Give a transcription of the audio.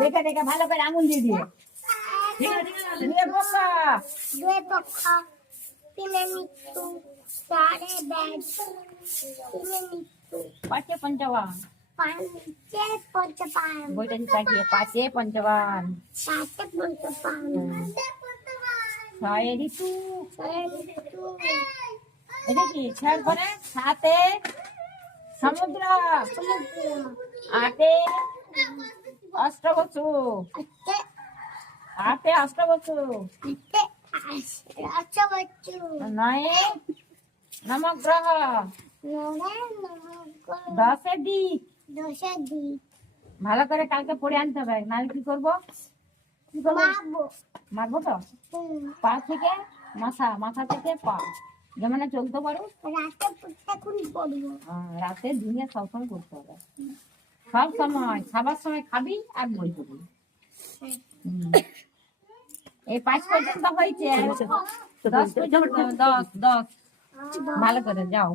দেখে দেখে ভালো করে আঙুল দিয়ে দিয়ে দুয়ে পক্ষ দুয়ে পক্ষ তিনে মৃত্যু চারে ব্যাগ তিনে মৃত্যু পাঁচে পঞ্চাবান পাঁচে পঞ্চাপান বইটা চাকিয়ে পাঁচে পঞ্চাবান সাতে পঞ্চাপান ছয় ঋতু ছয়ে মৃত্যু এটা কি ছয়ের পরে সাতে সমুদ্র সমুদ্র আটে অষ্টবসু আটে আটে অষ্টবসু আটে রাজবচ্চু নয়ে নবগ্রহ নরে নমক দশে দিক দশে দিক ভালো করে কালকে পড়ে আনতে হবে নাহলে কি করবো কি করবো মাগো মারবো তো পা থেকে মাথা মাথা থেকে পা যেমন চলতে পারো রাতে এখন পড়বো রাতে দিনে সবসময় করতে হবে সব সময় খাবার সময় খাবি আর বই করবি এই 5 পর্যন্ত হয়েছে 10 পর্যন্ত 10 ভালো করে যাও।